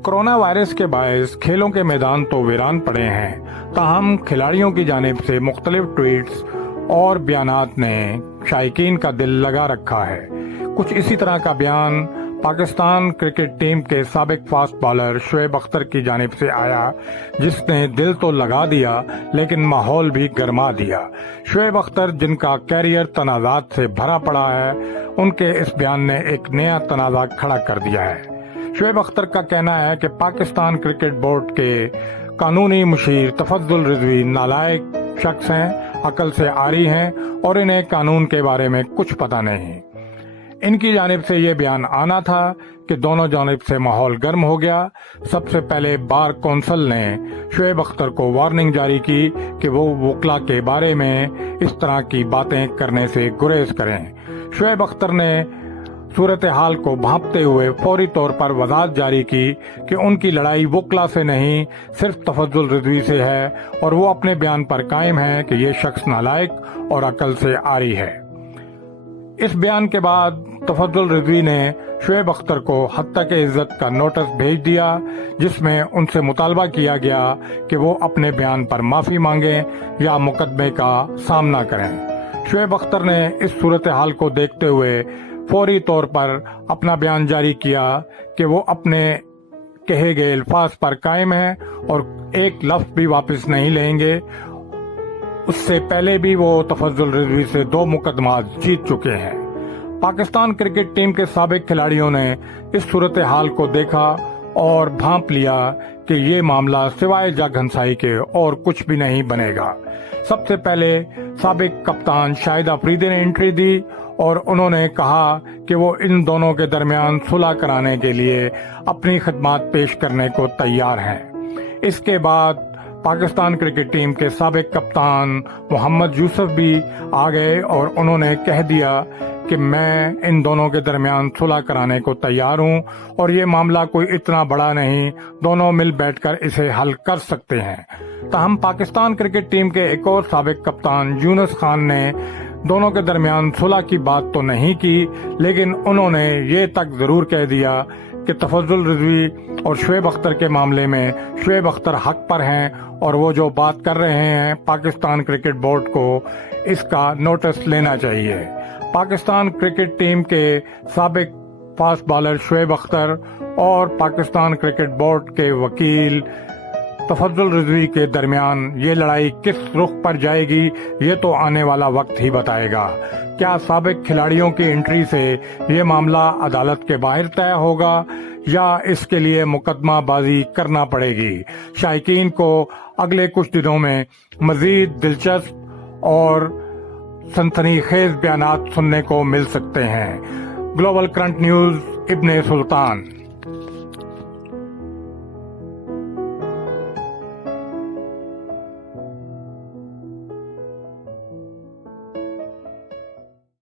Corona virus के बायस खेलों के मैदान तो वीरान पड़े हैं, ताहम खिलाड़ियों की जानिब से मुख्तलिफ ट्वीट्स और बयानात ने शायकीन का दिल लगा रखा है। कुछ इसी तरह का बयान पाकिस्तान क्रिकेट टीम के साबिक फास्ट बॉलर शोएब अख्तर की जानिब से आया, जिसने दिल तो लगा दिया लेकिन माहौल भी गरमा दिया। शोएब अख्तर, जिनका कैरियर तनाज़ात से भरा पड़ा है, उनके इस बयान ने एक नया तनाज़ा खड़ा कर दिया है। शोएब अख्तर का कहना है कि पाकिस्तान क्रिकेट बोर्ड के कानूनी मुशीर तफज्जुल रिजवी नालायक शख्स हैं, अकल से आरी हैं और इन्हें कानून के बारे में कुछ पता नहीं। इनकी जानिब से ये बयान आना था कि दोनों जानिब से माहौल गर्म हो गया। सबसे पहले बार कौंसिल ने शोएब अख्तर को वार्निंग जारी की कि वो वकला के बारे में इस तरह की बातें करने से गुरेज करें। शोएब अख्तर ने सूरत हाल को भांपते हुए फौरी तौर पर वजाहत जारी की कि उनकी लड़ाई वकला से नहीं, सिर्फ तफज्जुल रिजवी से है और वो अपने बयान पर कायम है कि ये शख्स नालायक और अकल से आरी है। इस बयान के बाद तफज्जुल रिजवी ने शोएब अख्तर को हत्या के इज्जत का नोटिस भेज दिया, जिसमें उनसे मुतालबा किया गया कि वो अपने बयान पर माफी मांगें या मुकदमे का सामना करें। शोएब अख्तर ने इस सूरत हाल को देखते हुए फौरी तौर पर अपना बयान जारी किया कि वो अपने कहे गए अल्फाज पर कायम है और एक लफ्ज भी वापस नहीं लेंगे। उससे पहले भी वो तफज्जुल रिजवी से 2 मुकदमात जीत चुके हैं। पाकिस्तान क्रिकेट टीम के साबिक खिलाड़ियों ने इस सूरत हाल को देखा और भांप लिया कि ये मामला सिवाय जग हंसाई के और कुछ भी नहीं बनेगा। सबसे पहले साबिक कप्तान शाहिद अफरीदी ने एंट्री दी और उन्होंने कहा कि वो इन दोनों के दरमियान सुलह कराने के लिए अपनी खिदमत पेश करने को तैयार हैं। इसके बाद पाकिस्तान क्रिकेट टीम के साबिक कप्तान मोहम्मद यूसुफ भी आ गए और उन्होंने कह दिया कि मैं इन दोनों के दरमियान सुलह कराने को तैयार हूं और ये मामला कोई इतना बड़ा नहीं, दोनों मिल बैठकर इसे हल कर सकते हैं। ताहम पाकिस्तान क्रिकेट टीम के एक और साबिक कप्तान यूनुस खान ने दोनों के दरमियान सुलह की बात तो नहीं की, लेकिन उन्होंने ये तक जरूर कह दिया कि तफज्जुल रिजवी और शोएब अख्तर के मामले में शोएब अख्तर हक पर हैं और वो जो बात कर रहे हैं पाकिस्तान क्रिकेट बोर्ड को इसका नोटिस लेना चाहिए। पाकिस्तान क्रिकेट टीम के साबिक फास्ट बॉलर शोएब अख्तर और पाकिस्तान क्रिकेट बोर्ड के वकील तफज्जुल रिजवी के दरमियान ये लड़ाई किस रुख पर जाएगी, ये तो आने वाला वक्त ही बताएगा। क्या साबिक खिलाड़ियों की एंट्री से ये मामला अदालत के बाहर तय होगा या इसके लिए मुकदमाबाजी करना पड़ेगी? शायकीन को अगले कुछ दिनों में मजीद दिलचस्प और सनसनीखेज बयानात सुनने को मिल सकते हैं। ग्लोबल करंट न्यूज, इब्ने सुल्तान।